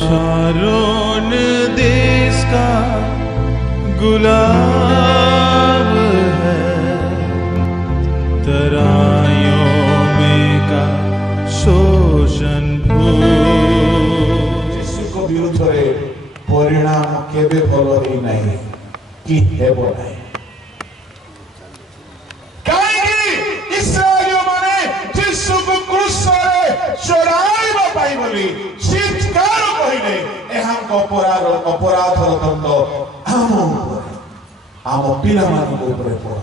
Sharon देश का गुलाब है, तराइयों में का शोषण भूल। यीशु को विरुद्ध रे परिणाम केबे भलो ही नहीं कि हेबो नहीं। काहेकि इस्राएलियों माने यीशु को क्रूस रे चढ़ाइबा पाई बोली चित्कार कहिले एहां को अपराध दंड आम पिला मान ऊपर पड़ो।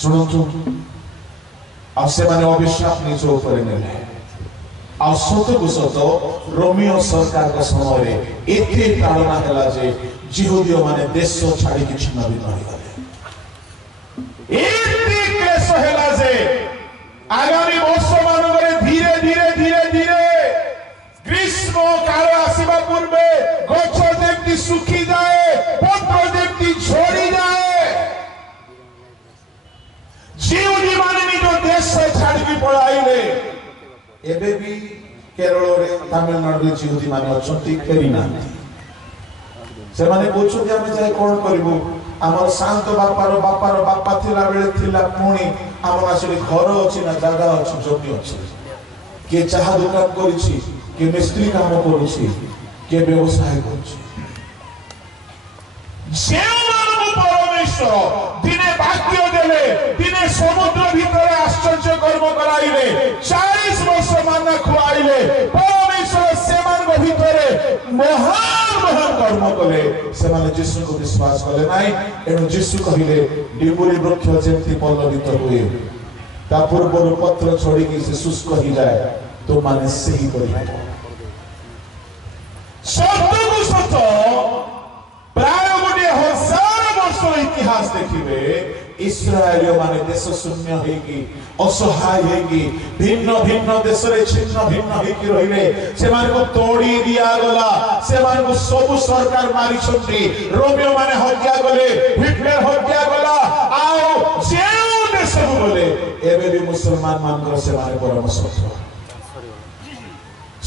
सुनतु आ से माने अभिशाप निज ऊपर नेले आ सत को सत रोमियो सरकार का समय रे एते ताड़ना हला जे जिहुदियो माने देश छाड़ी कि छिन्न भिन्न हो गले। एते क्लेश हला जे आगामी वर्ष मानकरे धीरे धीरे धीरे धीरे ग्रीष्म काल आसीबा पूर्वे गछ जेमती सुखी जाए, पत्र जेमती झड़ी जाए, जिहुदी माने निज देश छाड़ी कि पळाइले। एबे भी केरल रे तमिलनाडु रे जिहुदी माने अछंती फेरी ना से माने पूछो जे हम जाय कोन करबो। हमर शांत बापार बापा थिला बेले थिला पुणी हमर आसले घर अछि ना जागा अछि जमी अछि के चाहा दुकान करिछि के मिस्त्री काम करिछि के व्यवसाय करिछि। परमेश्वर दिने वाक्य देले, दिने समुद्र भितर आश्चर्य कर्म कराइले, 40 वर्ष माना खुआइले, परमेश्वर सेमान भितर महान महान कर्म कले। सेमाने यीशु को विश्वास कले नाही। एनु यीशु कहिले डिमुरी वृक्ष जेमती पल्लवित हुए ता पूर्व पत्र छोड़ी कि से शुष्क हो जाए तो माने सही करी सत्य को सत्य प्राय गोटे 1000 वर्ष इतिहास देखिबे इस्राएलियो माने देश शून्य हेगी असहाय हेगी भिन्न भिन्न देश रे छिन्न भिन्न हेगी रहिले। सेमान को तोड़ी दिया गला, सेमान को सब सरकार मारी छंती, रोमियो माने हत्या गले, हिटलर हत्या गला। आओ जेउ देश को बोले एबे भी मुसलमान मानकर सेमाने परम सत्य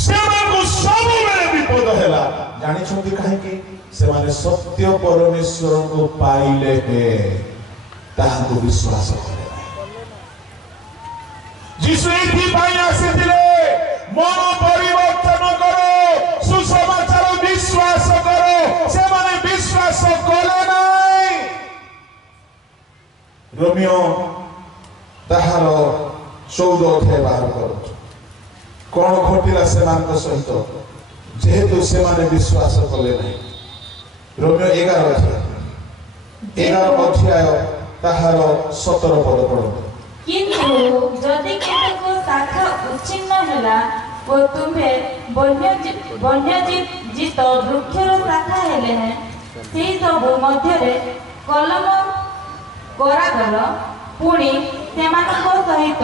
सेमान को सब बेले विपद हैला। जानि छंती काहे कि सेमाने सत्य परमेश्वर को पाइले हे ताहा को विश्वास करे। यीशु एथि पाई आसीथिले मन परिवर्तन करो, सुसमाचार विश्वास करो, सेमाने विश्वास कले नाही। रोमियो ताहार 14 अध्याय बाहर करो कोन घटिला सेमान को सहित जेहेतु सेमाने विश्वास कले नाही। रोमियो 11 अध्याय ताहार 17 पद पढ़ो। किंतु जदि केतक शाखा उच्छिन्न होला ओ तुम्हे वन्यजीत वृक्षर शाखा हेले हैं से सब मध्य कलम करागल पुणी सेमानक सहित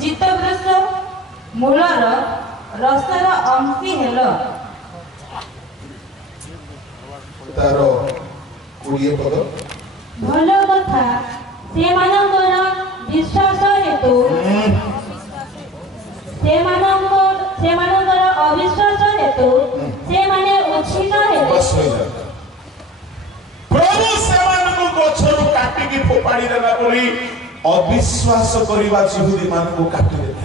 जीत वृक्ष मूलर रसर अंशी हेल। तारो 20 पद भल कथा सेमानकर विश्वास हेतु सेमानकर अविश्वास हेतु सेमाने उच्छिन्न हेले। प्रभु सेमानकु गछरु काटी कि फोपाडी देला परी अविश्वास करिबा जिहुदी मानकु काटी देला।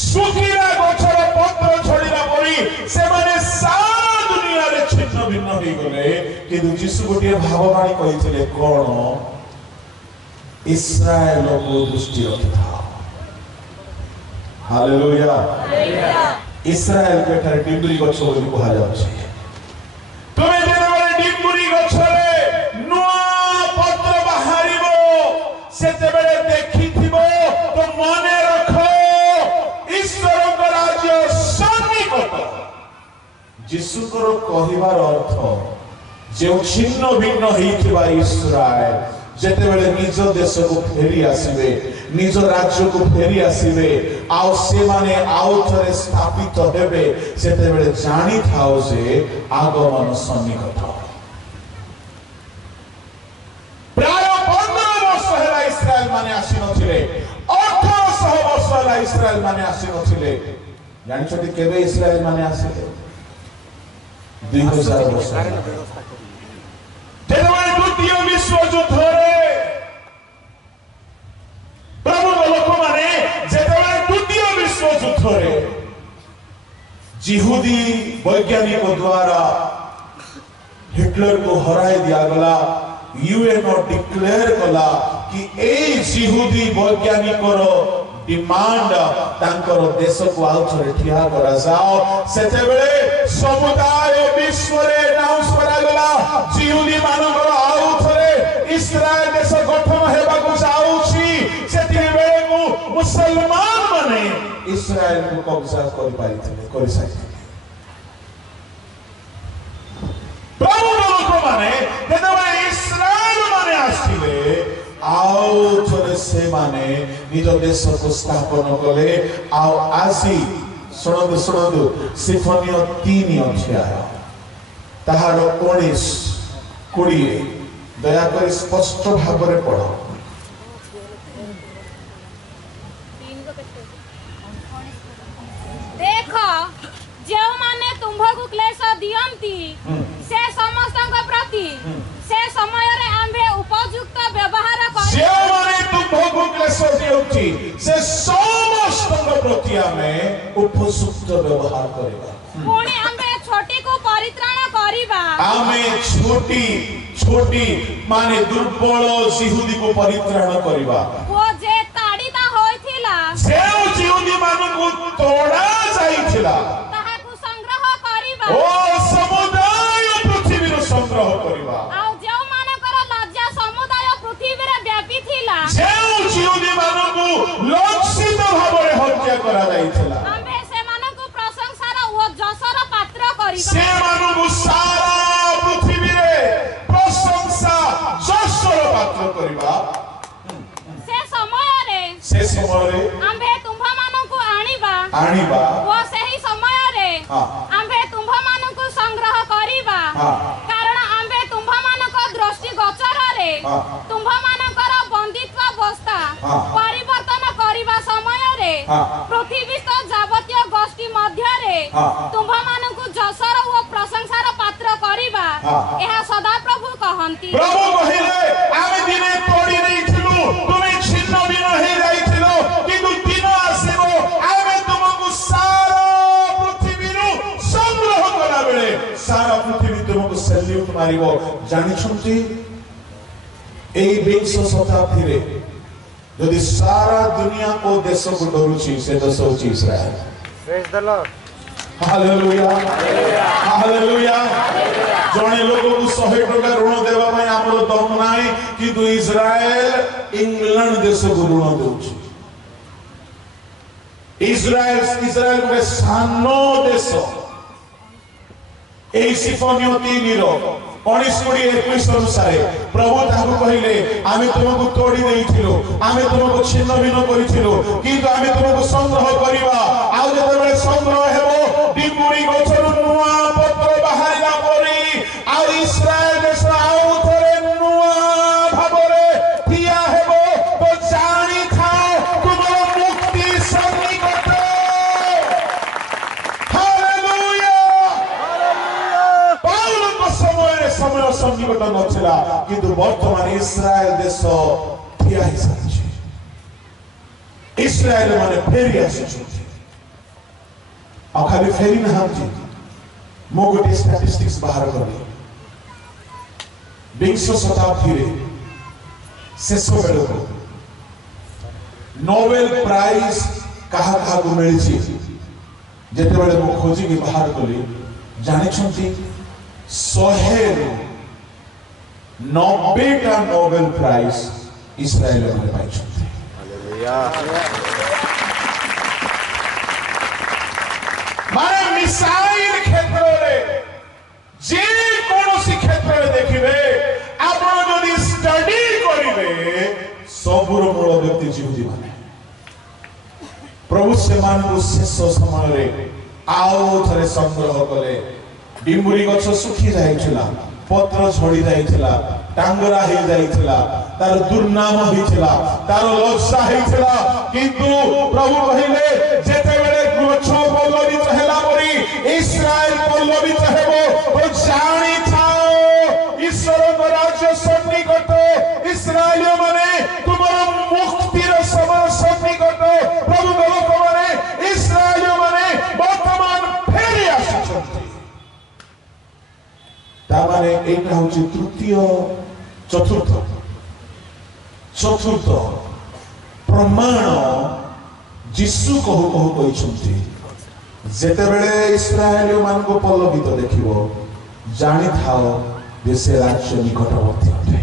सुखीरा गछर पत्र छड़ीला परी सेमाने सारा दुनिया रे छिन्न भिन्न होई गले। किंतु यीशु गोटे भाववाणी कहिथिले कोन इस्राएल को दृष्टि रखिथा। हालेलुया इस्राएल के ठारे डिम्बुरी गछ बोली कहा जाउछि। तुमे जेनारे डिम्बुरी गछ रे नुआ पत्र बाहरिबो सेते बेले देखिथिबो तो मने रखो ईश्वर को राज्य सन्निकट। यीशु को कहिबार अर्थ जे छिन्न भिन्न होइथिबा इस्राएल जेतेबेले निज देश को फेरी आसीबे, निज राज्य को फेरी आसीबे, आउ से माने आउ थरे स्थापित हेबे सेतेबेले जानि थाओ जे आगमन सन्निकट। प्राय 15 वर्ष हेला इस्राएल माने आसी नथिले, 1800 वर्ष हेला इस्राएल माने आसी नथिले। ଜାଣିଛନ୍ତି କେବେ ଇସ୍ରାଏଲ ମାନେ ଆସିଲେ? 2000 ବର୍ଷ ଯେତେବେଳେ ଦ୍ୱିତୀୟ ବିଶ୍ୱ ଯୁଦ୍ଧରେ ପ୍ରଭୁର ଲୋକମାନେ ଯେତେବେଳେ ଦ୍ୱିତୀୟ ବିଶ୍ୱ ଯୁଦ୍ଧରେ जिहुदी वैज्ञानिक द्वारा हिटलर को हराई दिया गला। यूएनओ डिक्लेयर कला कि ए जिहुदी वैज्ञानिक डिमांड तांकर देश को आउथरे ठिया करा जाओ। सेते बेले समुदाय विश्व रे अनाउंस करा गला जिहुदी मानकर आउथरे इस्राएल देश गठन हेबा को जाउछि। सेति बेले को मुसलमान माने इस्राएल को कब्जा कर पाइथिले कर साइथिले। प्रभु लोक माने जेतेबेले इस्राएल माने आसिले आउ थोड़े से माने निज देश को स्थापन कले। आउ आसी सुनंदु सुनंदु सिम्फनी 3 अध्याय ताहार 19 20 दया कर स्पष्ट भाव रे पढ़ो। देखो जो माने तुम्भकु क्लेश दियंती से समस्तक प्रति से समय रे आम्भे उपयुक्त व्यवहार कर। जे माने तुम्भकु क्लेश दियंती से समस्तक प्रति हमें उपयुक्त व्यवहार करिबा। पुणी आम्भे छोटी को परित्राण करिबा। हमें छोटी छोटी माने दुर्बल जिहुदी को परित्राण करिबा। वो जे ताड़िता होइथिला जे जिहुदी मानकु तोड़ा जाइथिला ताहाकु संग्रह करिबा। ओ समुदाय पृथ्वी रो संग्रह करिबा। आउ जो मानकर लज्जा समुदाय पृथ्वी रे व्यापी थिला जे जिहुदी मानकु लक्षित भाबरे हत्या करा जाइथिला आम्भे से मानकु प्रशंसार ओ जसर पात्र करिबा। से मानकु सारा पृथ्वी रे प्रशंसा जसर पात्र करिबा। से समय रे आम्भे तुम्भ मानकु आनिबा वो सही समय रे आम्भे तुम्भ मानकु संग्रह करिबा। कारण आम्भे तुम्भ मानक दृष्टि गोचर रे तुम्भ मानकर बंदित्व अवस्था परिवर्तन करिबा समय रे पृथ्वीस्थ जावतीय गोष्ठी मध्य रे तुम्भ मानकु जसर ओ प्रशंसार पात्र करिबा। एहा सदा प्रभु कहंती। प्रभु कहिले आमे दिने तोड़ी देइथिलु तुमे छिन्न बिन हे जाइथिलो किंतु दिन आसीबो आमे तुमको सारा पृथ्वी रो संग्रह करा बेले सारा पृथ्वी तुमको सैल्यूट मारिबो। जानि छुंती एई 20 शताब्दी रे यदि सारा दुनिया को देश को डरुची से देश होची Israel. Praise the Lord. Hallelujah hallelujah. जने लोक को 100 टका ऋण देबा पय हमर दम नाही किंतु इस्राएल इंग्लैंड देश को ऋण देउची। इस्राएल के सानो देश एई सिम्फनी 3 रो 19-21 अनुसार प्रभु ताकू कहिले आमे तुमको तोड़ी देइथिलो आमे तुमको छिन्न भिन्न करिथिलो किंतु आमे तुमको संग्रह करिबा। आ जेतेबेले संग्रह हेबो डिमुरी गछरु नुआ पत्र बाहारिला परी आ इस्राएल देश आउ थरे नुआ भाबरे ठिया हेबो तो जानि थाओ तुमरो मुक्ति सन्निकट। हालेलुया पाउल को समय सन्निकट नथिला किंतु वर्तमान इस्राएल देश ठिया ही साछि। इस्राएल माने फेरी आछिछथि आ खाली फेरी नहांती मो गोटे स्टैटिस्टिक्स बाहर करली 20 शताब्दी रे शेष बेल को नोबेल प्राइज कहा कहा को मिली जेते बेले मो खोजी के बाहर करली जानि छंती 100 90 नोबेल प्राइज इस्राएल में पाई छंती। माने मिसाइल क्षेत्र रे जे कोनोसी क्षेत्र रे देखिबे आपण जदी स्टडी करिवे सबुर मूल व्यक्ति जिहुदी माने प्रभु सेमान को शेष समय रे आउ थरे संग्रह कले। डिमुरी गछ सुखी जाइथिला पत्र झड़ी जाइथिला टांगरा हे जाइथिला तार दुर्नाम होइथिला तार लज्जा होइथिला किंतु प्रभु कहिले जेते बेले गछ बोल एटा होची तृतीय चतुर्थ प्रमाण जिसु कहू कहू कहिसंती जेते बेले इस्राएल मान को पल्लवित देखिबो जानि थाओ जे से राज्य निकटवर्ती अटे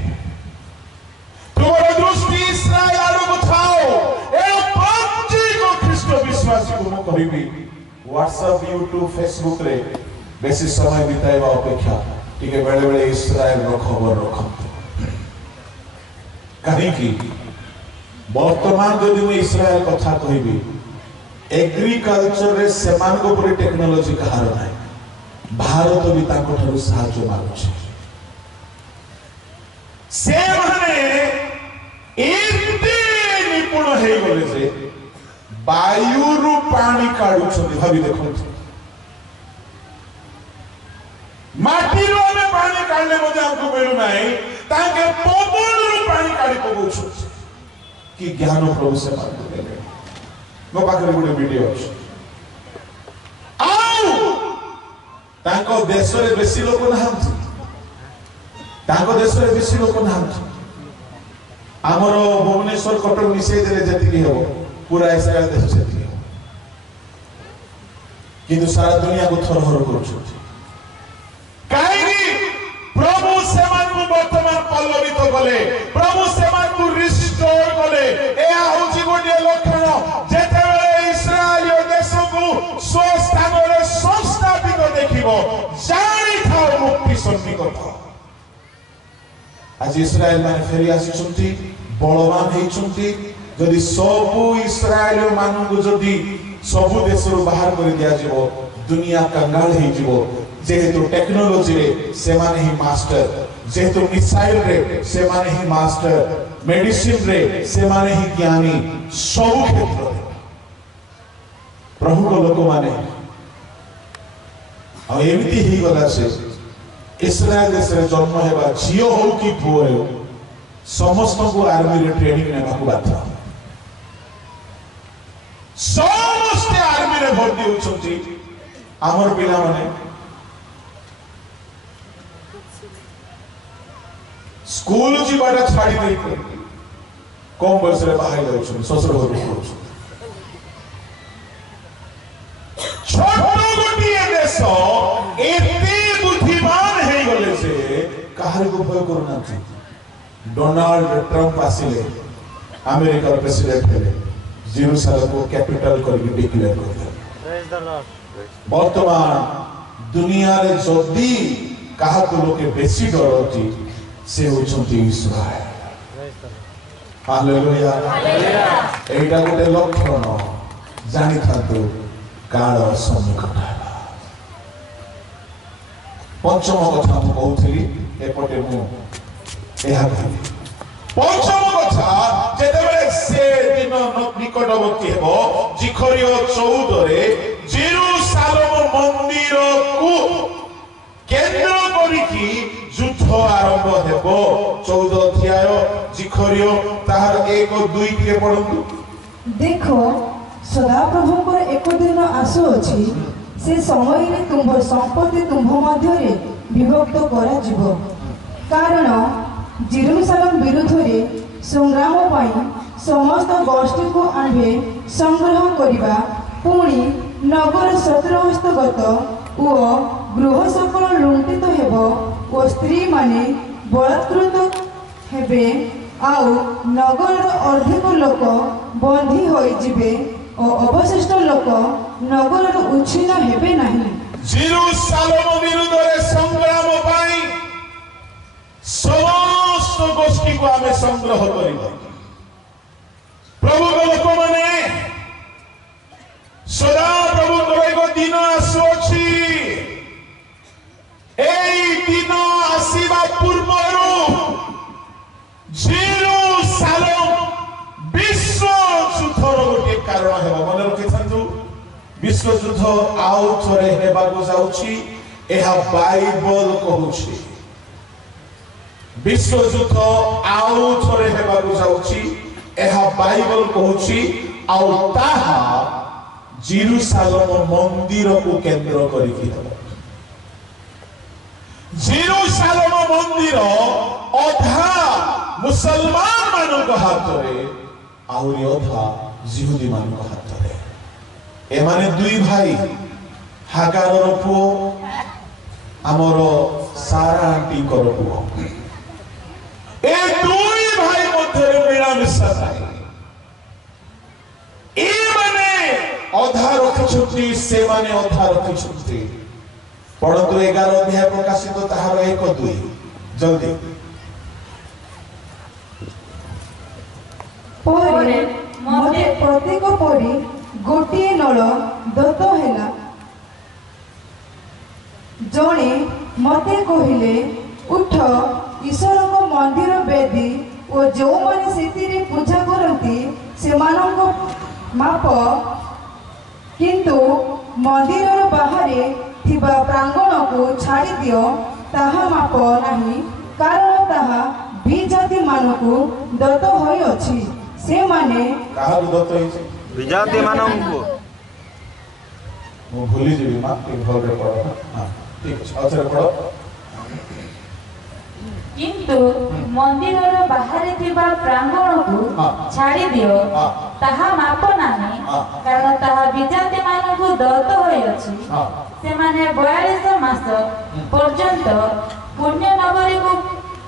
तुम्हारा दृष्टि इस्राएल आरो को थाओ ए पंजी को ख्रीष्ट विश्वासी को मो कहिबी व्हाट्सएप यूट्यूब फेसबुक रे बेसी समय बिताइबा अपेक्षा टिके बेले बेले इस्राएल रो खबर रखंतु कहीं की वर्तमान जदि मैं इस्राएल कथा कहबी एग्रीकल्चर रे सेमान को पूरी टेक्नोलॉजी कहार नाही भारत भी ताको ठरु साहाय्य मागुछि से माने एते निपुण हे गले जे वायु रु पानी काढु छथि भाबी देखंतु माटी रो में पानी काढले मते हमको मिलु नाही ताके पवन रु पानी काढी पगुछु कि ज्ञान प्रभु से मांगु देले मो पाखरे गुडे वीडियो अछि आउ ताको देश रे बेसी लोक नाहंती ताको देश रे बेसी लोक नाहंती हमरो भुवनेश्वर कटक मिसे देले जति कि हो पूरा इस्राएल देश जति हो किंतु सारा दुनिया को थरहर करू काहेकि प्रभु सेमान को वर्तमान पल्लवित कले प्रभु सेमान को रिस्टोर कले ए होची गोटे लक्षण जेते बेले इस्राएल देश को स्वस्थान रे संस्थापित देखिबो जानि थाओ मुक्ति सन्निकट आज इस्राएल माने फेरी आसी बलवान हेइछंती जदि सब इस्राएल मानु को जदि सब देश रो बाहर कर दिया जिवो दुनिया कंगाल हे जिवो जेहेतु टेक्नोलॉजी रे से माने ही मास्टर जेहेतु मिसाइल रे से माने ही मास्टर मेडिसिन रे से माने ही ज्ञानी सब क्षेत्र रे प्रभु को लोक माने आ एमिति ही गला से इस्राएल देश रे जन्म हेबा जियो हो कि पुओ हो समस्त को आर्मी रे ट्रेनिंग नेबा को बाध्य समस्त आर्मी रे भर्ती होछंती हमर पिला माने स्कूल जीवाटा छाड़ी दे कम बयस रे बाहर जाउछन ससुर घर को छोट गोटिए देश एते बुद्धिमान हे गले से काहर को भय करना थी डोनाल्ड ट्रम्प आसिले अमेरिका प्रेसिडेंट हेले जेरूसलम को कैपिटल करके डिक्लेयर कर दिया प्रेज द लॉर्ड वर्तमान दुनिया रे जदी काहा को लोके बेसी डरती से होचंती इस्राएल हालेलुया हालेलुया एटा गोटे लक्षण जानि थातो काल सन्निकट हैला पंचम कथा मु कहउथली एपटे मु एहा कहली पंचम कथा जेतेबेले से दिन निकटवर्ती हेबो जिखरियो 14 रे जेरूशलेम मंदिर को केंद्र करिकी युद्ध आरंभ हेबो 14 अध्याय जिखरियो ताहार 1 और 2 के पढंतु देखो सदा प्रभु पर एक दिन आसु अछि से समय रे तुम संपत्ति तुम मध्य रे विभक्त करा जिवो कारण जेरूशलेम विरुद्ध रे संग्राम पाई समस्त गोष्ठी को आनबे संग्रह करिबा पुणी नगर शत्रुहस्तगत ओ गृह सकल लुंटित हेबो ओ स्त्री माने बलात्कृत हेबे आउ नगर अर्धिक लोक बंधी होई जिबे और अवशिष्ट लोक नगर उच्छिन्न हेबे नहीं जेरूशलेम विरुद्ध रे संग्राम पाई समस्त गोष्ठी को आमे संग्रह करिबा प्रभु को लोक माने सदा प्रभु को एक दिन आसुछि एई दिन आसीबा पूर्वरु जेरूशलेम विश्व युद्धर गोटे कारण हेबा मन रखिथांतु विश्व युद्ध आउ थरे हेबा को जाउछि एहा बाइबल कहउछि विश्व युद्ध आउ थरे हेबा को जाउछि एहा बाइबल कहउछि आउ ताहा जेरूशलेम मंदिर को केंद्र करिकि हेबा जेरूसालेम मंदिर अधा मुसलमान मानक हाथ में आउरी अधा जिहुदी मानक हाथ में एमाने दुई भाई हागारर पुओ आमर सारा आंटी कर पुओ ए दुई भाई मध्य मिलामिशा नाही ए माने अधा रखिछुंती से माने अधा रखिछुंती पढ़तु 11 अध्याय प्रकाशित ताहार 1-2 जल्दी परे मते प्रत्येक परी गोटिए नल दत्त हेला जणे मते कहिले उठ ईश्वर को मंदिर बेदी और जो माने सेतिरे पूजा करती से मानक माप किंतु मंदिर बाहरे थिबा प्रांगण को छाड़ी दियो ताहा माप नाही कारण ताहा विजाति मानकु दत्त होई अछि से माने काहा दत्त होई छै विजाति मानकु मु भूली जेबी मा एक भल रे पढ़ो हां ठीक छै अच्छा पढ़ो किंतु मंदिर बाहर थिबा प्रांगण को छाड़ी दियो ताहा माप नाही कारण ताहा विजाति मानकु दत्त होई अछि से माने 42 मास पर्यंत पुण्य नगरी को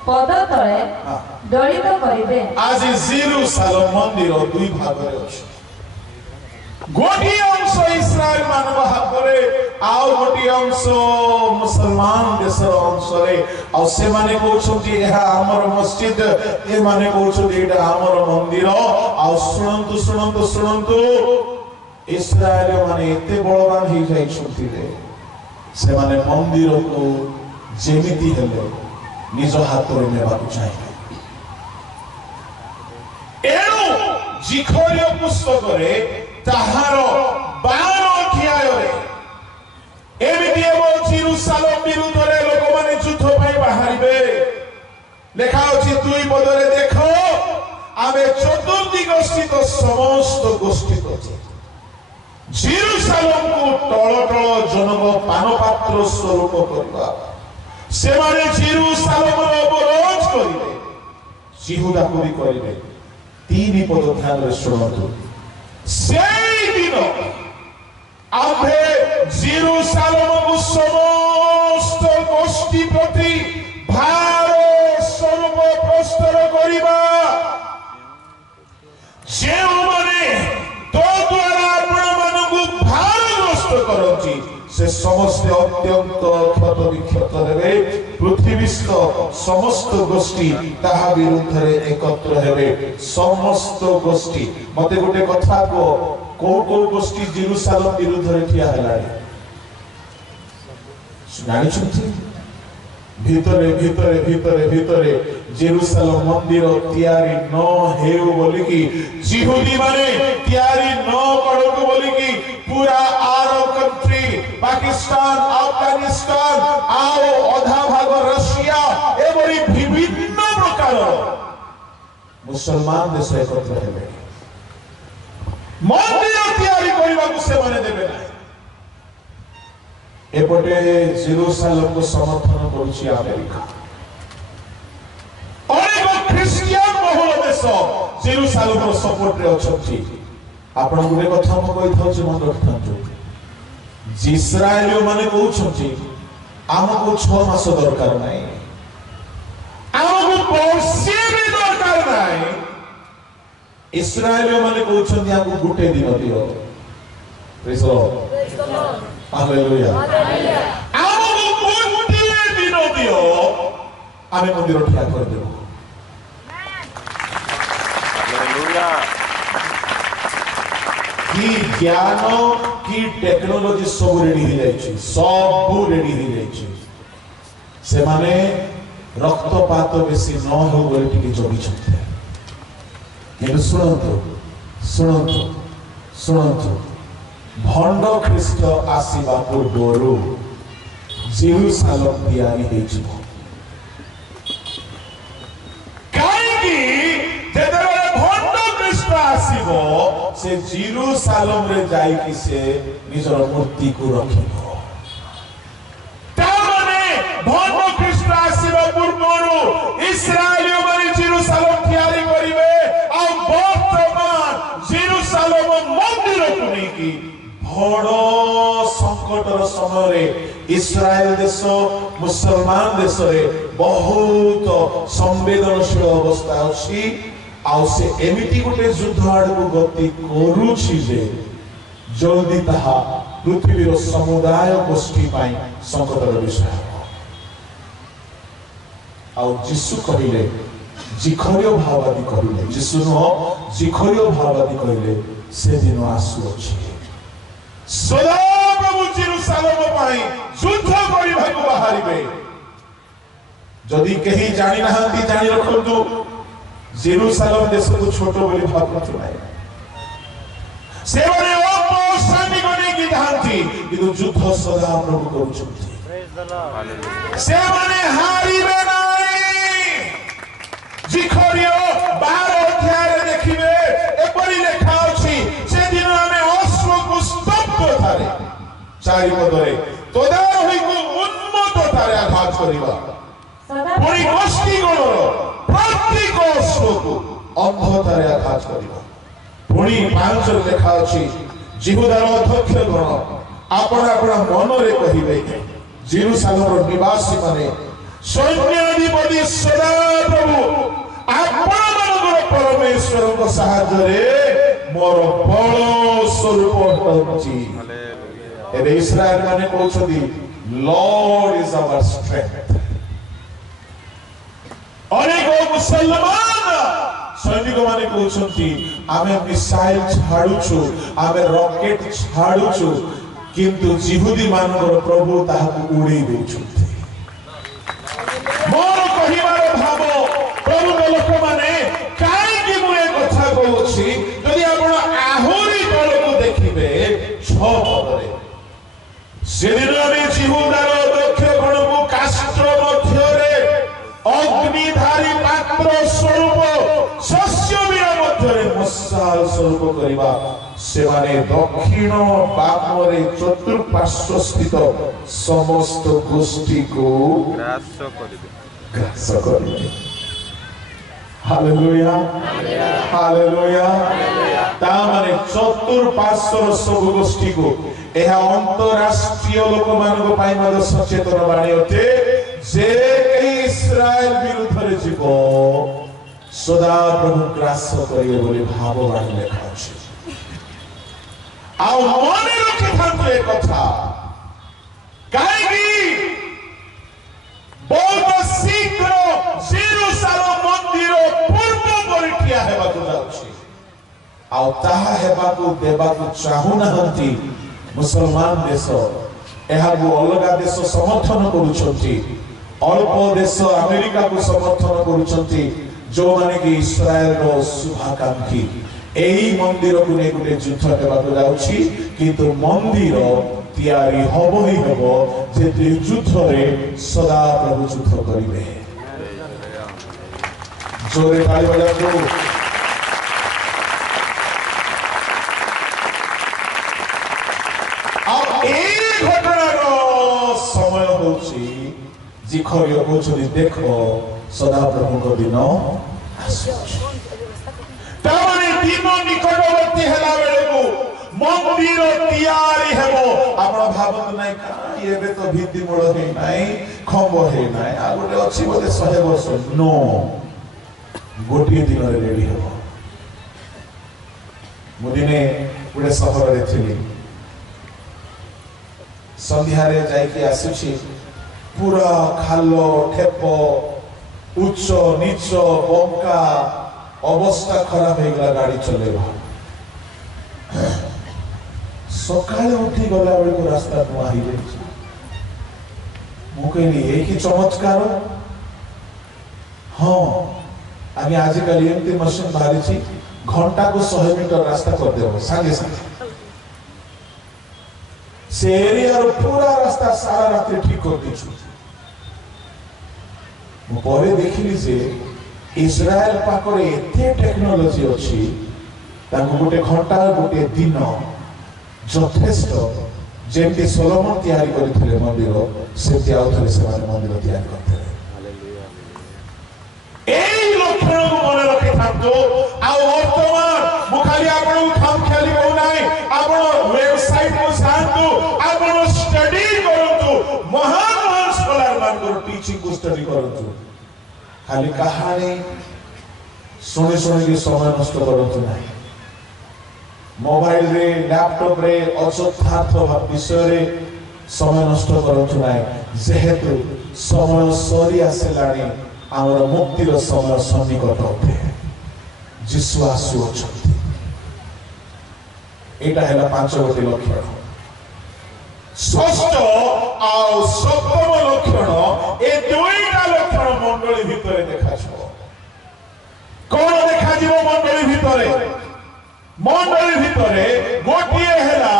पद तळे दलित करिवे आज जेरूसालेम मंदिर दुई भाग रे अछि गोटी अंश इस्राएल मानव हातरे आउ गोटी अंश मुसलमान देशर अंश रे आ से माने कहउछथि एहा हमर मस्जिद ए माने कहउछथि एटा हमर मंदिर आ सुनंतु इस्राएल माने एते बलवान हे जाइछथि रे से माने मंदिर को जेमिति हेले निज हातरे नेबाक चाहिए एणु जिखर्य पुस्तक रे ताहार 12 अध्याय रे एमिति एवं जेरूसालेम विरुद्ध रे लोक माने युद्ध पई बाहरिबे लेखा अछि दुई पदरे देखो आमे चतुर्दिग स्थित समस्त गोष्ठी अछि जेरूसालेम को टळ जनक पानपात्र स्वरूप करबा से माने जेरूसालेम रो अवरोध करिवे जिहुदा को भी करिवे तीन पद ध्यान रे सुनतु সেই দিন আম্ভে জেরুসালেম সমস্ত গোষ্ঠী প্রতি ভার স্বরূপ প্রস্তর করিবা ଯେଉଁମାନେ ତୋ ଦ୍ୱାରା ଆପଣମାନଙ୍କୁ ଭାରଗ୍ରସ୍ତ କରନ୍ତି ସେ ସମସ୍ତେ ଅତ୍ୟନ୍ତ କ୍ଷତ ବିକ୍ଷତ ହେବେ ପୃଥିବୀସ୍ଥ ସମସ୍ତ ଗୋଷ୍ଠୀ ତାହା ବିରୁଦ୍ଧରେ ଏକତ୍ର ହେବେ ସମସ୍ତ ଗୋଷ୍ଠୀ ମତେ ଗୋଟେ କଥା କୋଉ ଗୋଷ୍ଠୀ ଜେରୁସାଲେମ ବିରୁଦ୍ଧରେ ଠିଆ ହେଲାଣି ଜାଣିଛନ୍ତି ভিতরে জেরুসালেম মন্দির তৈয়ারি ন হেউ বলি কি জিহুদি মানে তৈয়ারি ন করকু বলি কি পুরা আরব कंट्री পাকিস্তান আফগানিস্তান আর অধা ভাগ রাশিয়া এবরি বিভিন্ন প্রকার মুসলমান দেশ একত্র হেবে মন্দির তৈয়ারি করিବାକୁ ସେମାନେ দেবে না एपटे जेरूसालेम को समर्थन करुछि अमेरिका अनेक ख्रिस्टियन बहुल देश जेरूसालेम रो सपोर्ट रे अछथि आपण गुरे कथा म कहि थौछि मन रखथु इस्राएलियो माने कहउछथि हमको 6 मास दरकार नाही हमको वर्षे भी दरकार नाही इस्राएलियो माने कहउछथि हमको गुटे दिन दियो प्रेज लॉर्ड हालेलुया हमको गोटे दिन दियो आमे मंदिर ठिया कर देबो हालेलुया की ज्ञान की टेक्नोलॉजी सब रेडी हो जाइछि सब रेडी हो जाइछि से माने रक्तपात बेसी न हो बोले टिके जगी छथि किंतु सुनंतु भंड ख्रीष्ट आसीबा पूर्वरु जेरूसालेम तैयारी हेजिबो काहेकि जेतबेले भंड ख्रीष्ट आसीबो से जेरूसालेम रे जाई कि से निजर मूर्ति को रखिबो ता माने भंड बड़ संकटर समय इस्राएल देश मुसलमान देश रे बहुत संवेदनशील अवस्था अच्छी आउ से एमिटी गोटे युद्ध आड़क गति करुछि जे जल्दी ताहा पृथ्वीर समुदाय गोष्ठी पाई संकटर विषय आउ जीशु कहिले जिखर्य भाववादी कहिले जीशु नुह जिखर्य भाववादी कहिले से दिन आसुअछि सदा प्रभु जेरूसालेम पाई युद्ध करिबाकु बाहरिबे जदि केही जानि नाहंती जानि रखंतु जेरूसालेम देश को छोट बोली भाबुछु नाही से बने सैनिक की धांती किंतु युद्ध सदा प्रभु करुछंती से माने हारिबे नाही जिखरियो 12 अध्याय देखिबे एपरि लेखा अछि से दिन हमें अश्व को स्तब्ध थारे चारि पदरे तोदा होइको उन्मत्त थारे आघात करिबा पुरी गोष्ठी गणर प्रत्येक अश्व को अंध थारे आघात करिबा पुरी 5 लेखा अछि जिहुदार अध्यक्ष गण आपण आपण मन रे कहिबे जेरूसालेम निवासी माने सैन्याधिपति सदा प्रभु आपण मनकर परमेश्वर को सहायता रे मोर बल स्वरूप होछि एबे इस्राएल माने कहउछथि लॉर्ड इज आवर स्ट्रेंथ अनेक मुसलमान सैनिक माने कहउछथि आमे मिसाइल छाडुछु आमे रॉकेट छाडुछु किंतु जिहुदी मानकर प्रभु ताहाकु उड़ेई देउछथि मोर कहिबार भाव प्रभु लोक माने काई कि मु ए कथा कहउछि यदि आपण आहुरी तळको देखिबे 6 पदरे सेदिनरे जिहुदार दक्ष गणको काष्ठ मध्यरे अग्निधारी पात्र स्वरूप शस्य बिया मध्यरे मशाल स्वरूप करिबा सेवाने दक्षिण बामरे चतुर्पार्श्व स्थित समस्त गोष्ठी को ग्रास करिबे हालेलुया हालेलुया ता माने चतुर्पार्श्व सब गोष्ठी को एहा अंतरराष्ट्रीय लोक मानको पाई मद सचेतन बाणी अटे जे इस्राएल विरुद्ध रे जीवो सदा प्रभु ग्रास करिबे बोली भाव बाणी लेखा अछि आउ मने रखि थांतु ए कथा काहेकि बहुत शीघ्र जेरूसालेम मंदिर पूर्व परिठिया हेबा को जाउछि आउ ताहा हेबा को देबा को चाहू नहंती मुसलमान देश एहा को अलगा देश समर्थन करूछंती अल्प देश अमेरिका को समर्थन करूछंती जो माने कि इस्राएल रो शुभाकांक्षी एही मंदिर को ने गुटे युद्ध हेबा को जाउछि किंतु मंदिर तैयारी हबो ही हबो जे युद्ध रे सदा प्रभु युद्ध करिवे जोरे ताली बजाओ अब ए घटना रो समय होछि जिखरियो कोचरी देखो सदा प्रभु को दिन आसुछि तामाने दिन निकटवर्ती हेला बेले को मंदिर तैयारी हेबो आपण भाबत नै का एबे तो भित्ति मोड़ हे नै खंब हे नै आ गोटे अछि बोले 100 वर्ष नो गोटे दिन रे रेडी हेबो मुदिने गोटे सहर रे थिली संध्या रे जाई के आसुछि पूरा खालो ठेप उच्च नीच बंका अवस्था खराब हो गला गाड़ी चलेबा सकाळे उठी गला बेले को रास्ता नुआ ही जाई मु कहली ए की चमत्कार हां आगे आज कल एमती मशीन बाहरी छी घंटा को 100 मीटर रास्ता कर देबो संगे संगे से एरिया रो पूरा रास्ता सारा रात ठीक कर दिछु मु परे देखिली जे इस्राएल पाखरे एते टेक्नोलॉजी अछि ताको गोटे घंटा गोटे दिन यथेष्ट जेमती सोलोमन तैयारी करथिले मंदिर से आउथरे से मंदिर तैयारी करथिले हालेलुया एई लक्षण को मने रखे थातो आ वर्तमान मु खाली आपन खाम खाली कहू नाही आपन वेबसाइट को स्टडी करतु खाली कहानी शुणी शुणी समय नष्ट करतु ना मोबाइल रे लैपटॉप रे अଯଥାର୍ଥ विषय रे समय नष्ट करतु ना जेहेतु समय सरी आसलानी आमर मुक्तिर समय सन्निकट अटे जीशु आसुअछंती एटा हैला 5 गोटी लक्षण षष्ठ आउ सप्तम लक्षण ए दुईटा लक्षण मंडली भितरे देखाछो कोन देखा जीव मंडली भितरे गोटिए हैला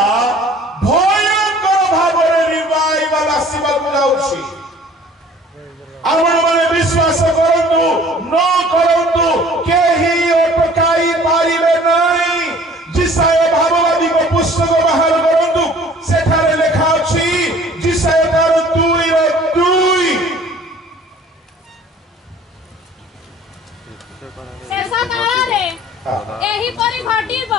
भयंकर भाबरे रिवाइवल आसीबा को जाउछि आपण माने विश्वास करंतु न करंतु केही अटकाई पारिबे नाही जिसाय भाववादी को पुस्तक बाहर करंतु सेठारे लेखा अछि जिसाय तार 2 शेष काଳରେ एही परि घटिब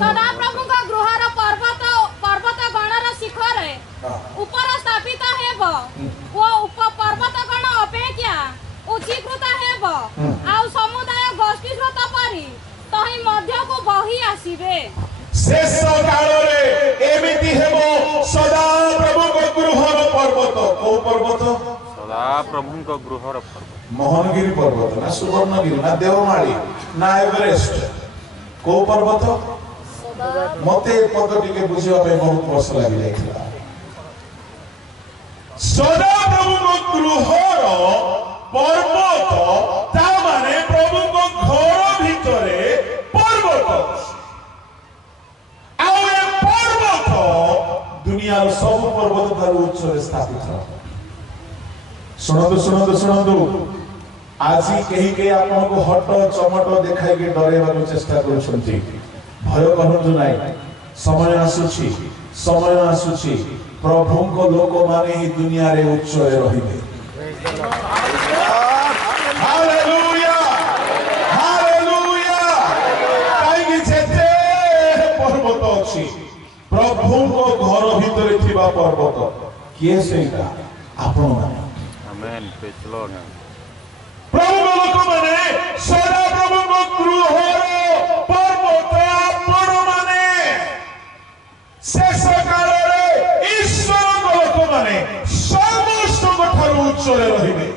सदा प्रभुଙ୍କ गृहर पर्वत गणर शिखरे ऊपर स्थापित हेब ओ पर्वत गण अपेक्षा उच्चीकृत हेब आउ समुदाय गोष्ठीकृत परि तहि मध्य को बही आसीबे शेष काଳରେ एमिति हेबो सदा प्रभुଙ୍କ गृहर पर्वत को पर्वत सदा प्रभुଙ୍କ गृहर पर्वत मोहनगिरी पर्वत ना सुवर्णगिरी ना देवमाली ना एवरेस्ट को पर्वत मते पद टिके बुझिबा पे बहुत वर्ष लागि जाइथिला सदा प्रभुଙ୍କ गृहर पर्वत ता माने प्रभुଙ୍କ घर भितरे पर्वत आउ ए पर्वत दुनियार सब पर्वत तार उच्च रे स्थापित सुनंदु आज कहीं आपको हट चमट देखाई डरवा चेष्टा कर भय कहतु ना समय आसुची प्रभु लोक माने ही दुनिया रे उच्च रहिबे हालेलुया हालेलुया काई जेते पर्वत अछि प्रभु को घर भीतर थिबा पर्वत किए सेटा आपण माने आमेन प्रेज लॉर्ड प्रभु लोक माने सदा प्रभु को गृहर पर्वत आपण माने शेष काल रे ईश्वर लोक माने समस्त ठार उच्च रहिबे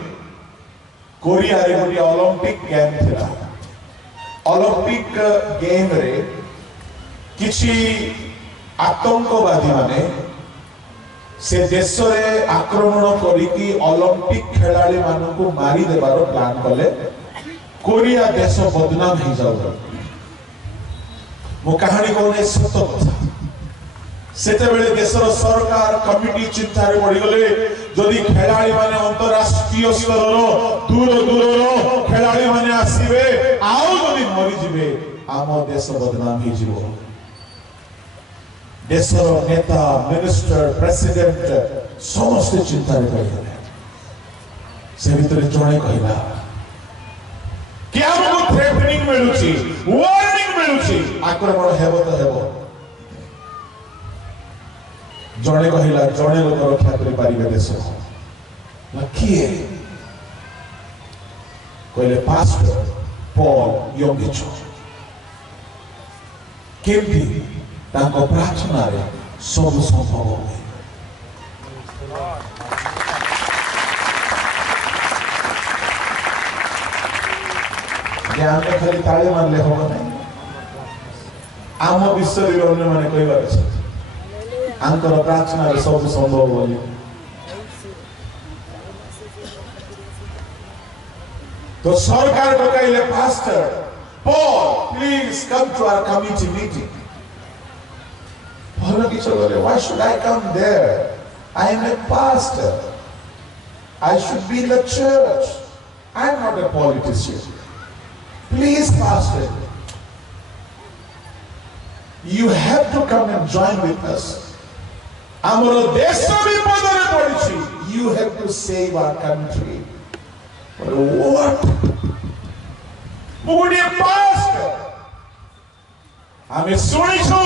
कोरिया रे गोटे ओलंपिक गेम थिला ओलंपिक गेम रे किछि आतंकवादी माने से देश रे आक्रमण करिकी ओलंपिक खिलाड़ी मानकु मारी देबार प्लान कले कोरिया देश बदनाम हो जाउ मो कहानी कोने सत्य कथा सेते बेले देशर सरकार कमिटी चिंता रे पड़ी गले जदि खिलाड़ी माने अंतरराष्ट्रीय स्तर रो दूर खिलाड़ी माने आसीबे आउ जदि मरि जिवे आम देश बदनाम हो जिवो देशर नेता मिनिस्टर प्रेसिडेंट समस्त चिंता रे पड़ी गले से भितर जणे कहला कि हमको थ्रेटनिंग मिलुची वार्निंग मिलुची आक्रमण हेबो तो हेबो जणे कहला जणे लोक रक्षा करि पारिबे देश किए कहले पास्टर पॉल योगिचो केमती तांको प्रार्थना रे सब संभव होय ज्ञान में खाली ताले मारले होगा नहीं आम विश्व रे अन्य माने कहबार छै आंतर प्रार्थना रे सब संभव होय तो सरकार डकाइले pastor Paul please come to our committee meeting why should I come there? I am a pastor. I should be in the church. I am not a politician. Please, pastor, you have to come and join with us. You have to save our country. What? Pastor? आमे सुनिछु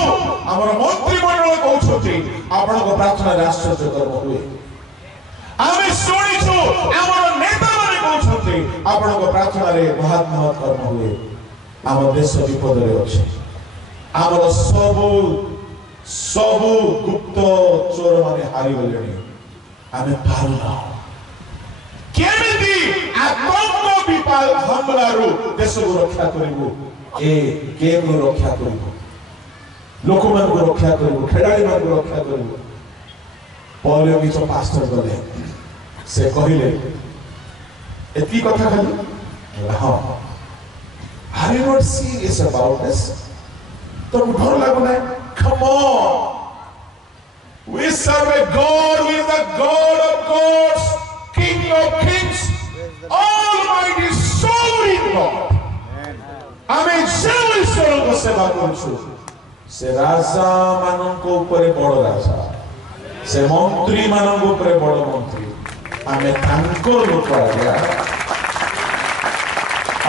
हमर मंत्री मंडल कहउछथि आपण को प्रार्थना राष्ट्र कर्म हुए आमे शुणिछु आमर नेता माने कहउछन्ते आपनको प्रार्थना रे बहुत बहुत कर्म हुए आम देश विपद रे अछि आमर सबु गुप्त चोर माने हारि गलेनी आमे पारुना केमिति आतंक विपाल हमलारु देश को रक्षा करिवु ए गेम को रक्षा करिवु लोक मन को रक्षा करिवु खेलाड़ी मन को रक्षा करिवु पौले की जो पास्टर गले से कहिले एती कथा खाली हां are you not serious about this तो डर लागो ना come on we serve a god who is the god of gods king of kings almighty sovereign god आमे जेउ ईश्वर को सेवा करछु से राजा मानन को ऊपर बड़ राजा से मंत्री मानन को ऊपर बड़ मंत्री आमे तांको लोक आज्ञा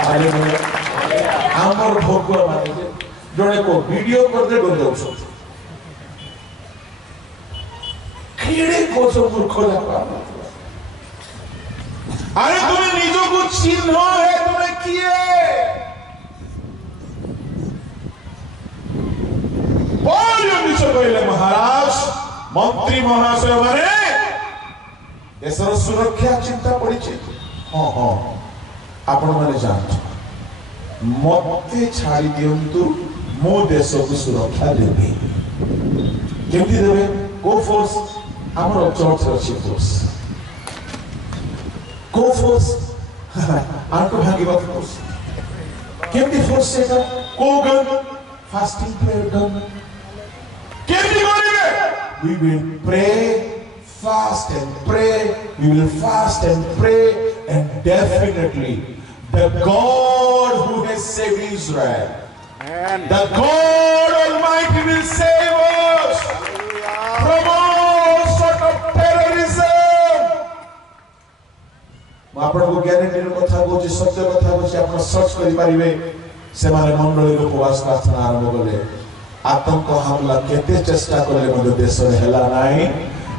हालेलुया हमर भगवान माने जने को वीडियो कर दे डर जाउछ कीड़े को सब मूर्ख लगा अरे तुम्हें निजो को चिन्ह है तुम्हें किए बोलियो निजो कहले महाराज मंत्री महाशय माने देशर सुरक्षा चिंता पड़ी हाँ हाँ आपण माने जानछ मते छाड़ी दियंतु मो देश को सुरक्षा देबे केमति देबे को फोर्स हमर चर्च अछि फोर्स को फोर्स आंको भांगिबा फोर्स केमति फोर्स सेटा को गन फास्टिंग प्रेयर गन केमति करिवे we will pray fast and pray we will fast and pray and definitely the God who has saved Israel the God Almighty will save us from all sort of terrorism आपण को guarantee कथा को सत्य कथा को आपण search करि परिबे से माने मंडली को उपवास प्रार्थना आरंभ कले आतंक हमला केते चेष्टा करले मधे देश रे हला नाही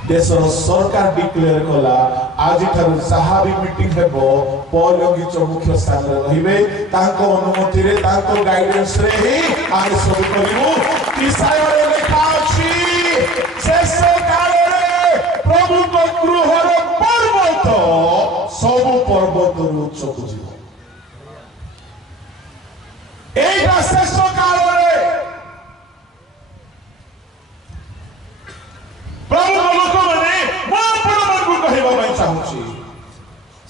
देशर सरकार डिक्लेयर कला आज थारु साहाबी मीटिंग हेबो पौलगी चो मुख्य स्थान रे रहिबे तांको अनुमति रे तांको गाइडेंस रे ही आमे सब करिवु ईसाय रे लिखा अछि शेष काल रे प्रभु को गृहर पर्वत सब पर्वत उच्च बुझिबो एटा शेष काल रे प्रभु लोक माने मो आपण को कहबा पई चाहूची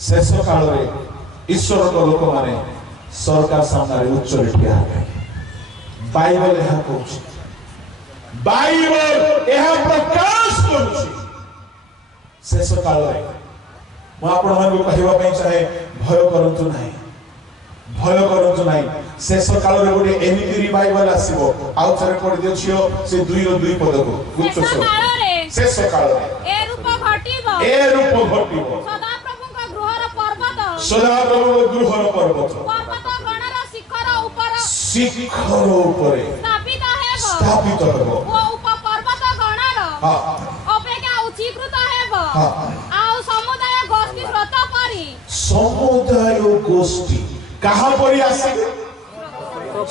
शेष काल रे ईश्वर को लोक माने सरकार सामने उच्च रे ठिया है बाइबल यह कहूची बाइबल यह प्रकाश करूची शेष काल रे मो आपण को कहबा पई चाहे भय करंतु नाही शेष काल रे गोटे एमिति रिवाइवल आसीबो आउ थरे पढि दियो छियो से 2 रो 2 पद को उच्च स्वर शेष काल रे ए रूप घटिबो सदा प्रभु का गृहर पर्वत पर्वत गणर शिखर ऊपर स्थापित हेबो ओ उप पर्वत गणर अपेक्षा उच्चीकृत हेबो आ समुदाय गोष्ठी कहा परि आसीबे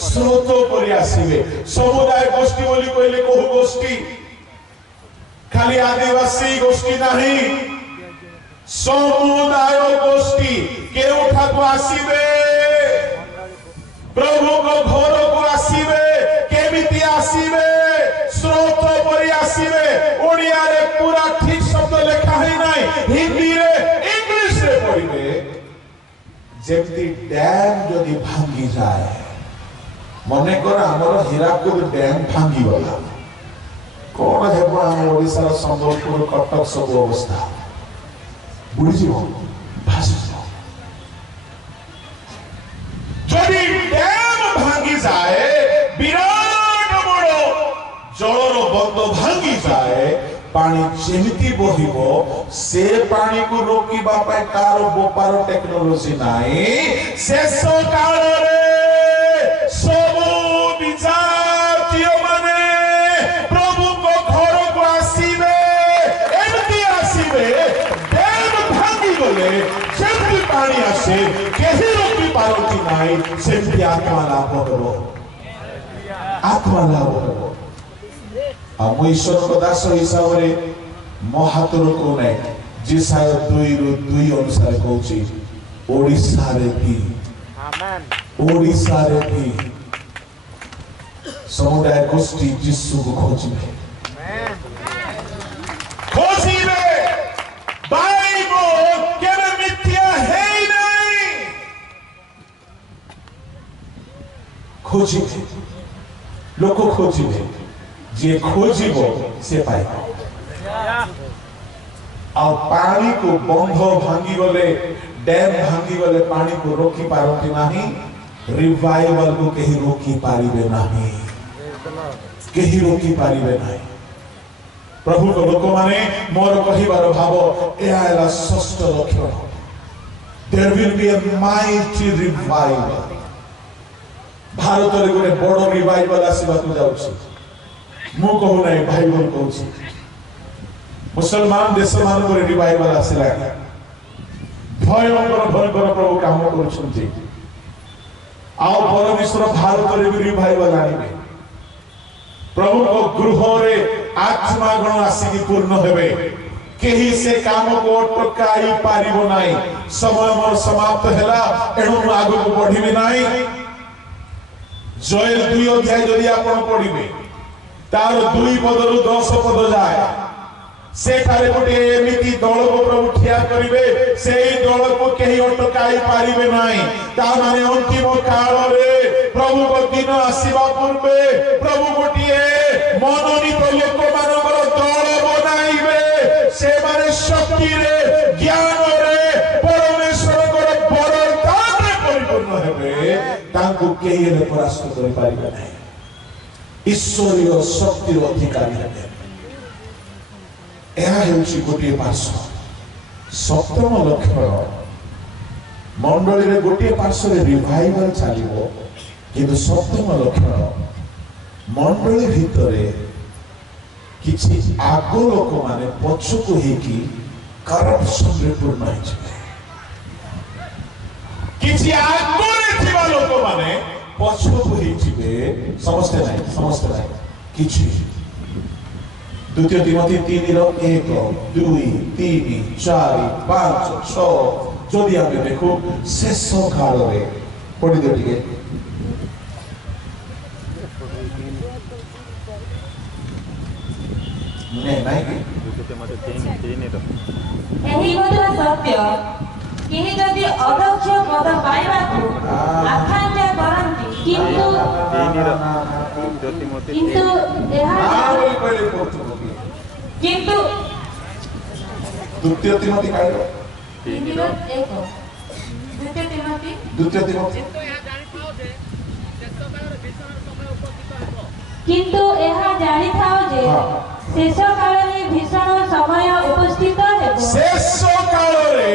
स्रोत परि आसीबे समुदाय गोष्ठी बोली कहले कोहु गोष्ठी खाली आदिवासी गोष्ठी नहीं समुदाय गोष्ठी के उठा को आसीबे प्रभु को घर को आसीबे केमिति आसीबे स्रोत परि आसीबे ओडिया रे पूरा ठीक शब्द लिखा है नहीं हिंदी रे इंग्लिश रे पढ़िबे जेमती डैम जदि भांगी जाए मने कर हमर हीराकुद डैम भांगी गला कोन हेबो हम ओडिसा रो संबलपुर कटक सब अवस्था बुझी जीवो भाषी जदि डैम भांगी जाए विराट बड़ जलर बंध भांगी जाए पानी जेमिति बहिबो से पानी को रोकिबा पाए कार बोपार टेक्नोलॉजी नाही शेष काल रे सब विजातीय माने प्रभु को घर को आसीबे एमती आसीबे डैम आसे केही रोकी पारती नाही सेमती आत्मा लाभ हो आत्मा लाभ हो आ मो ईश्वर को दास हिसाब रे मो हाथ रो को नै जिसाय 2:2 अनुसार कहूची ओडिसा रे भी आमेन ओडिसा रे भी समुदाय गोष्ठी जिसु को खोजिबे खोजिबे बाइबल केबे मिथ्या है नहीं खोजिबे लोक खोजिबे जे खोजिबो से पाइबो आ पानी को बंध भांगी गले डैम भांगी गले पानी को रोकी पारती नाही रिवाइवल को केही रोकी पारिबे नाही केही रोकी पारिबे नाही प्रभु को लोक माने मोर कहिबार भाव एहा एला षष्ठ लक्षण there will be a mighty revival Bharat रे गोटे बड़ रिवाइवल आसीबा को जाउछि मु कहू नाही बाइबल कहूछि मुसलमान देश मान को रिवाइवल आसिला भयंकर प्रभु काम करुछन्ति आ परमेश्वर भारत रे भी रिवाइवल आनिबे प्रभु को गृह रे आत्मा गण आसिकी पूर्ण हेबे केही से काम को अटकाई पारिबो नाही समय मोर समाप्त हैला एणु आगु को बढ़िबे नाही जोएल 2 अध्याय जदि आपण पढिबे तार 2 पदरु 10 पद जाय से थारे गोटे एमिति दल को प्रभु ठिया करिवे सेही दल को केही अटकाई पारिबे नाही ता माने अंतिम काल रे प्रभु को दिन आसीबा पूर्वे प्रभु गोटिए मनोनीत लोक मानकर दल बनाइबे से माने शक्ति रे ज्ञान रे परमेश्वर को बरदान रे परिपूर्ण हेबे तांको केही रे परास्त करि पारिबे नाही ईश्वरीय शक्ति रो अधिकारी हेबे एहा हेउची गोटे पार्श्व सप्तम लक्षण मंडली रे गोटे पार्श्व रे रिवाइवल चलिबो किंतु सप्तम लक्षण मंडली भितरे किछि आगो लोक माने पछुको हेकी करप्शन रे पूर्ण होइछ किछि आगो रे थिबा लोक माने पछुको हेइछिबे समस्ते नाही किछि द्वितीय तिमोथी 3:1 2 3 4 5 6 जदि आमे देखो शेष काल रे पढि दे टिके नहीं एही কথা সত্য কেহি যদি অদক্ষ পদ পাইବାକୁ আকাঙ্ক্ষা କରନ୍ତି কিন্তু द्वितीय तिमोथी काढ 3:1 द्वितीय तिमोथी किंतु एहा जानि थाओ जे शेष काल रे भीषण समय उपस्थित हेबो शेष काल रे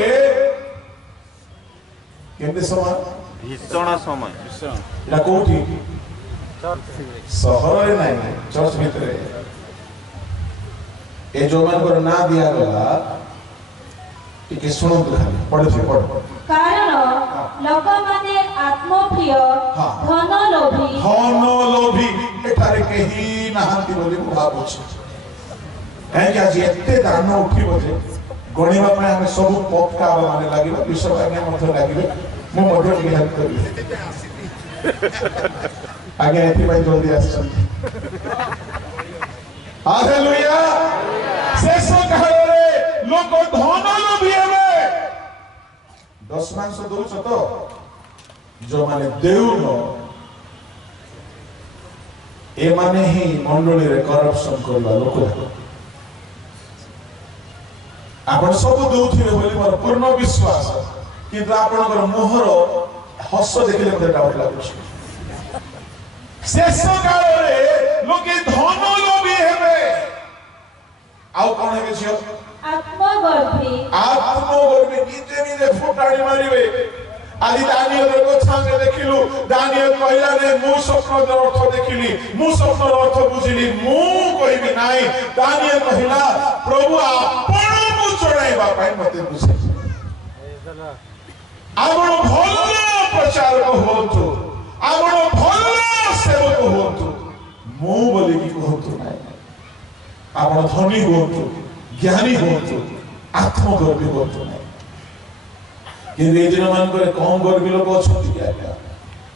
केते समय भीषण समय एटा कोठी शहर रे नाही चर्च भितरे ए जो मान को ना दिया गला टिके सुनो खाली पढ कारण लोक माने आत्मप्रिय धन लोभी एठारे केही नाहंती बोली भाबुछ है कि आज एते दान उठिबो जे गणिबा पय हम सब पक्का माने लागिबो विश्व आज्ञा मध्य लागिबो मो मध्य के हेल्प करबी आगे एथि भाई जल्दी आछन हालेलुया शेष काल रे लोक धन लोभी हेबे 10 मांस दउछ तो जो माने देउनो ए माने ही मंडली रे करप्शन करबा लोक आपण सब दउथिबे बोली मोर पूर्ण विश्वास किंतु आपनकर मोहर हस देखले मते डाउट लागुछ शेष काल रे लोके धन लोभी हेबे आउ कोन हेबे छियो आत्मगर्भी निजे निजे फुटाड़ी मारिबे आदि दानियल रो छांगे देखिलु दानियल कहला ने मु स्वप्न रो अर्थ देखिली मु स्वप्न रो अर्थ बुझिली मु कहिबी नाही दानियल कहला प्रभु आपण मु चढ़ाइबा पाई मते बुझे ଆପଣ ଭଲ ପ୍ରଚାରକ ହୁଅନ୍ତୁ, ଆପଣ ଭଲ ସେବକ ହୁଅନ୍ତୁ, ମୁଁ ବୋଲିକି କୁହନ୍ତୁ ନାହିଁ। ଆପଣ ଧନୀ ହୁଅନ୍ତୁ, ଜ୍ଞାନୀ ହୁଅନ୍ତୁ, ଆତ୍ମଗର୍ବୀ ହୁଅନ୍ତୁ ନାହିଁ। କିନ୍ତୁ ଏଇ ଦିନ ମାନଙ୍କରେ କଣ ଗର୍ବୀ ଲୋକ ଅଛନ୍ତି କି ଆଜ୍ଞା?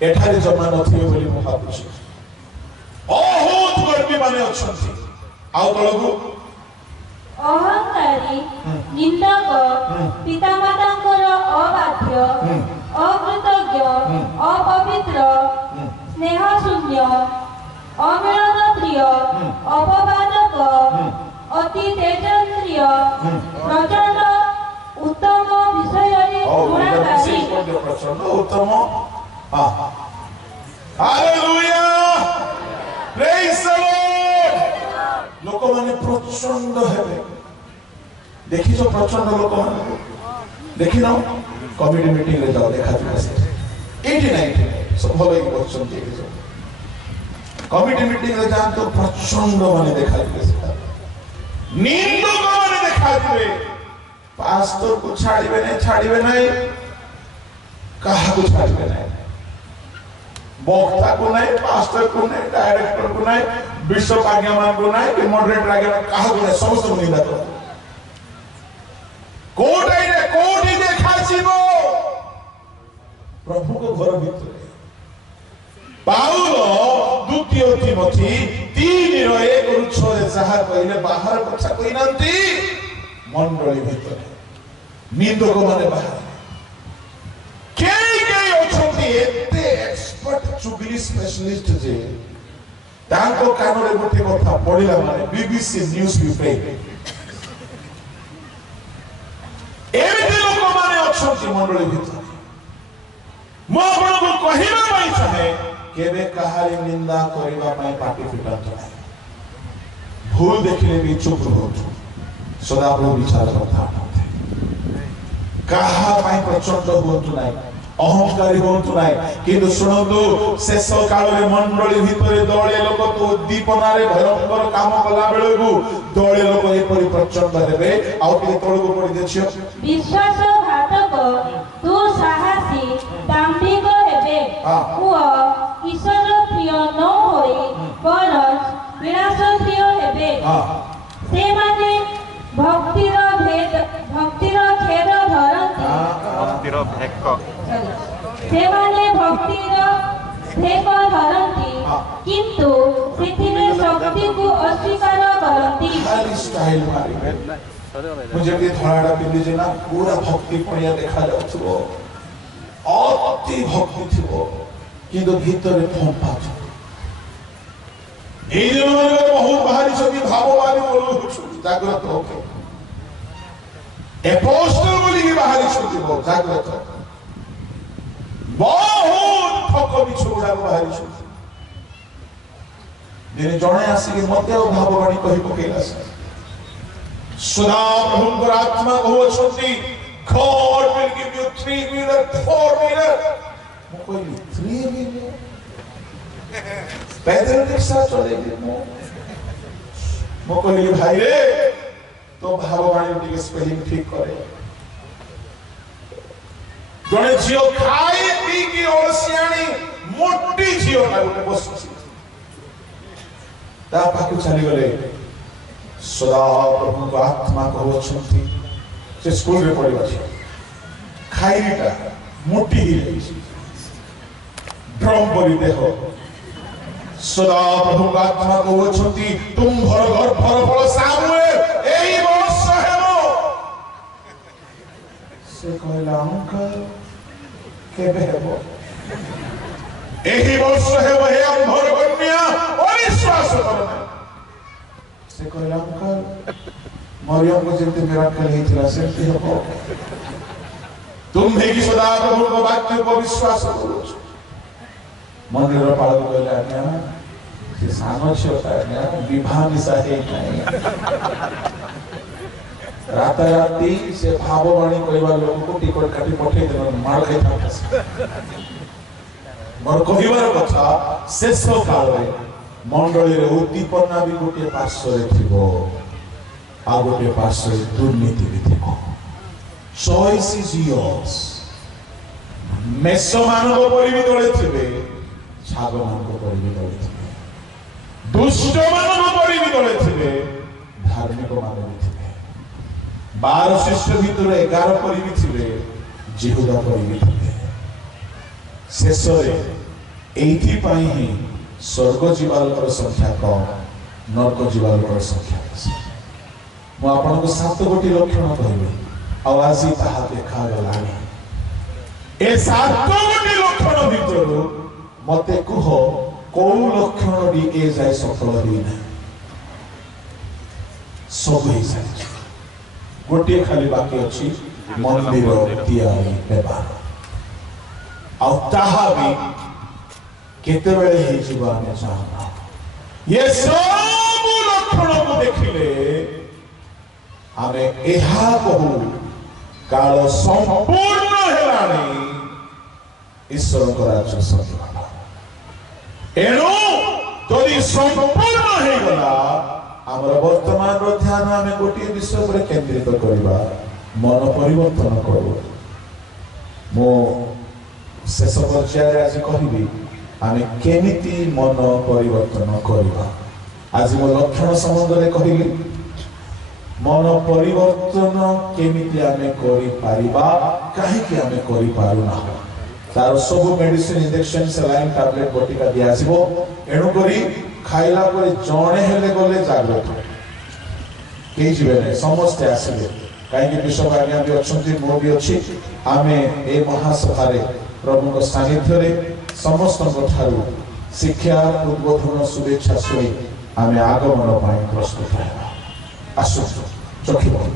ଏଠାରେ ଜମା ନଥିବେ ବୋଲି ମୁଁ ଭାବୁଛି। ବହୁତ ଗର୍ବୀ ମାନେ ଅଛନ୍ତି। ଆଉ ତଳକୁ ଅହଙ୍କାରୀ, ନିନ୍ଦକ, ପିତାମାତାଙ୍କର ଅବାଧ୍ୟ, ଅକୃତଜ୍ଞ, ଅପବିତ୍ର, ସ୍ନେହଶୂନ୍ୟ, ଅମିଳନ ପ୍ରିୟ, ଅପବାଦକ, ଅତି ତେଜେନ୍ଦ୍ରିୟ, ପ୍ରଚଣ୍ଡ ଉତ୍ତମ ବିଷୟରେ ଗୁଣାକାରୀ। ପ୍ରଚଣ୍ଡ ଉତ୍ତମ। ହାଲେଲୁୟା, ପ୍ରେଜ୍ ଦ ଲର୍ଡ। ଲୋକମାନେ ପ୍ରଚଣ୍ଡ ହେବେ। ଦେଖିଛ ପ୍ରଚଣ୍ଡ ଲୋକମାନଙ୍କୁ? ଦେଖିନ? କମିଟି ମିଟିଂ ରେ ଯାଅ, ଦେଖାଯିବ। ଏଇଠି ନାହିଁ, ସବୁ ଭଲ ହେଇକି ବସୁଛନ୍ତି। କମିଟି ମିଟିଂ ରେ ଯାଆନ୍ତୁ, ପ୍ରଚଣ୍ଡ ମାନେ ଦେଖାଯିବେ। ନିନ୍ଦକ ମାନେ ଦେଖାଯିବେ। ପାଷ୍ଟରକୁ ଛାଡ଼ିବେ ନାହିଁ, କାହାକୁ ଛାଡ଼ିବେ ନାହିଁ। ବକ୍ତାକୁ ନାହିଁ, ପାଷ୍ଟରକୁ ନାହିଁ, ଡାଇରେକ୍ଟରକୁ ନାହିଁ, ବିଶପ ଆଜ୍ଞା ମାନଙ୍କୁ ନାହିଁ, କି ମଡରେଟର ଆଜ୍ଞା କାହାକୁ ନାହିଁ, ସମସ୍ତଙ୍କୁ ନିନ୍ଦା କରନ୍ତି। କୋଉଠି ଦେଖାଯିବ? ପ୍ରଭୁଙ୍କ ଘର ଭିତରେ। ପାଉଲ ଦ୍ୱିତୀୟ ତିମୋଥୀ 3:1 ଯାହା କହିଲେ ବାହାର କଥା କହିନାହାନ୍ତି, ମଣ୍ଡଳୀ ଭିତରେ ନିନ୍ଦକ ମାନେ ବାହାରେ। କେହି ଅଛନ୍ତି ଏତେ ଏକ୍ସପର୍ଟ ଚୁଗଲି ସ୍ପେଶାଲିଷ୍ଟ ଯେ ତାଙ୍କ କାନରେ ଗୋଟେ କଥା ପଡ଼ିଲା ମାନେ BBC ନ୍ୟୁଜ ପେପର। ଏମିତି ଲୋକମାନେ ଅଛନ୍ତି ମଣ୍ଡଳୀ ଭିତରେ। ମୁଁ ଆପଣଙ୍କୁ କହିବା ପାଇଁ ଚାହେଁ, କେବେ କାହାରି ନିନ୍ଦା କରିବା ପାଇଁ ପାଟି ଫିଟାନ୍ତୁ ନାହିଁ। ଭୁଲ ଦେଖିଲେ ବି ଚୁପ ରୁହନ୍ତୁ। ସଦାପ୍ରଭୁ ବିଚାର କଥା କାହା ପାଇଁ ପ୍ରଚଣ୍ଡ ହୁଅନ୍ତୁ ନାହିଁ, ଅହଙ୍କାରୀ ହୁଅନ୍ତୁ ନାହିଁ। କିନ୍ତୁ ଶୁଣନ୍ତୁ, ଶେଷ କାଳରେ ମଣ୍ଡଳୀ ଭିତରେ ଦଳେ ଲୋକ ତ ଉଦ୍ଦୀପନାରେ ଭୟଙ୍କର କାମ କଲା ବେଳକୁ ଦଳେ ଲୋକ ଏପରି ପ୍ରଚଣ୍ଡ ହେବେ। ଆଉ ଟିକେ ତଳକୁ ପଡ଼ି ଦେଖିବ, ବିଶ୍ୱାସଘାତକ, ଦୁଃସାହସୀ, ଦାମ୍ଭିକ ହେବେ ଓ ଈଶ୍ୱର ପ୍ରିୟ ନ ହୋଇ ବରଂ ବିଳାସ ପ୍ରିୟ ହେବେ। ସେମାନେ ଭକ୍ତିର ଖେଦ ଧରନ୍ତି। ସେମାନେ ଭକ୍ତିର ଭେକ ଧରନ୍ତି, କିନ୍ତୁ ସେଥିରେ ଶକ୍ତିକୁ ଅସ୍ୱୀକାର କରନ୍ତି। ମୁଁ ଯେମିତି ଧଳାଟା ପିନ୍ଧିଛି ନା, ପୁରା ଭକ୍ତି ପଣିଆ ଦେଖାଯାଉଥିବ, ଅତି ଭକ୍ତି ଥିବ, କିନ୍ତୁ ଭିତରେ ଫମ୍ପା ଥିବ। এই জন্য বহুত বাহারিଛନ୍ତି ভাববাদী বলুଛନ୍ତି, জাগ্রত হোক। অ্যাপোস্টল বলিকি বাহারিଛନ୍ତି, জাগ্রত। বহুত ঠକ ମିଛ ଗୁଡ଼ାକ ବାହାରିଛନ୍ତି। ଦିନେ ଜଣେ ଆସିକି ମତେ ଆଉ ଭାବବାଣୀ କହି ପକେଇଲା। ସଦା ପ୍ରଭୁଙ୍କର ଆତ୍ମା କହୁଛନ୍ତି, God will give you 3 wheeler, 4 wheeler। ମୁଁ କହିଲି 3 wheeler? पैदल रिक्शा चलेगी। ମୁଁ କହିଲି ଭାଇ ରେ, ତୋ ଭାବବାଣୀ ଟିକେ ସ୍ପେଲିଂ ଠିକ କରେ। ଜଣେ ଝିଅ ଖାଇ ପିଇକି ଅଳସିଆଣି ମୋଟି ଝିଅଟା ଗୋଟେ ବସୁଛି, ତା ପାଖକୁ ଚାଲିଗଲେ। ସଦା ପ୍ରଭୁଙ୍କ ଆତ୍ମା କହୁଛନ୍ତି, ସେ ସ୍କୁଲରେ ପଢିବା ଝିଅ, ଖାଇଟା ମୋଟି ହେଇଯାଇଛି, ଡ୍ରମ୍ ପରି ଦେହ। ସଦା ପ୍ରଭୁଙ୍କ ଆତ୍ମା କହୁଛନ୍ତି, ତୁମ୍ଭର ଗର୍ଭର ଫଳ ସାମୁଏଲ ଏହି ବର୍ଷ ହେବ। ସେ କହିଲା, ଅଙ୍କଲ କେବେ ହେବ? ଏହି ବର୍ଷ ହେବ, ହେ ଆମ୍ଭର କନ୍ୟା, ଅବିଶ୍ୱାସ କର ନାହିଁ। ସେ କହିଲା, ଅଙ୍କଲ ମରିୟମକୁ ଯେମିତି ମିରାକଲ ହେଇଥିଲା ସେମିତି ହେବ। ତୁମ୍ଭେ କି ସଦା ପ୍ରଭୁଙ୍କ ବାକ୍ୟକୁ ଅବିଶ୍ୱାସ କରୁଛ। ମନ୍ଦିରର ପାଳକ କହିଲେ, ଆଜ୍ଞା ସେ ସାନ ଝିଅଟା ଆଜ୍ଞା ବିବାହ ମିଶା ହେଇନାହିଁ। ରାତାରାତି ସେ ଭାବବାଣୀ କହିବା ଲୋକକୁ ଟିକଟ କାଟି ପଠେଇ ଦେବ, ମାଡ଼ ଖାଇଥାନ୍ତା। ମୋର କହିବାର କଥା, ଶେଷ କାଳରେ ମଣ୍ଡଳୀରେ ଉଦ୍ଦୀପନା ବି ଗୋଟିଏ ପାର୍ଶ୍ୱରେ ଥିବ, ଆଉ ଗୋଟିଏ ପାର୍ଶ୍ୱରେ ଦୁର୍ନୀତି ବି ଥିବ। Choice is yours। मेष मानव परि भी दले थिबे छाग मानव परि भी दले थिबे दुष्ट मानव परि भी दले थिबे धार्मिक मानव भी थिबे 12 शिष्य भितर 11 परि भी थिबे जिहुदा परि भी थिबे शेषरे एथि पई ही स्वर्ग जीवालोकर संख्या कम नरक जीवालोकर संख्या बेसी मु आपनको 7 गोटी लक्षण कहबे आ आज ताहा देखा गलानी ए 7 गोटी लक्षण भितर मते कुह को लक्षण दी ए जाय सफल दी ना सब ही जाय गोटी खाली बाकी अछि मंदिर तैयारी व्यवहार आ ताहा भी केते बेले हे जीवा में चाहना ये सब लक्षण को देखिले आमे एहा कहू काल संपूर्ण हेलानी ईश्वर को राज्य सत्य एनो तोरी संपूर्ण हे गला हमर वर्तमान रो ध्यान आमे गोटी विषय पर केंद्रित करबा मन परिवर्तन करू मो शेष पर्याय आज कहबी आमे केमिति मन परिवर्तन करबा आज मो लक्षण संबंध रे कहली मन परिवर्तन केमिति आमे करि पारिबा काहे कि आमे करि पारु ना तार सब मेडिसिन इंजेक्शन सलाइन टैबलेट बटिका दिया आसीबो एणु करी खाइला परे जणे हेले गले जागृत के जीवे नै समस्त आसीबे काहे कि विश्व आज्ञा भी अछंती मो भी अछि आमे ए महासभा रे प्रभु को सानिध्य रे समस्त ठारू शिक्षा उद्बोधन शुभेच्छा सुनी आमे आगमन पाई प्रस्तुत रहबा आसु चखि बंद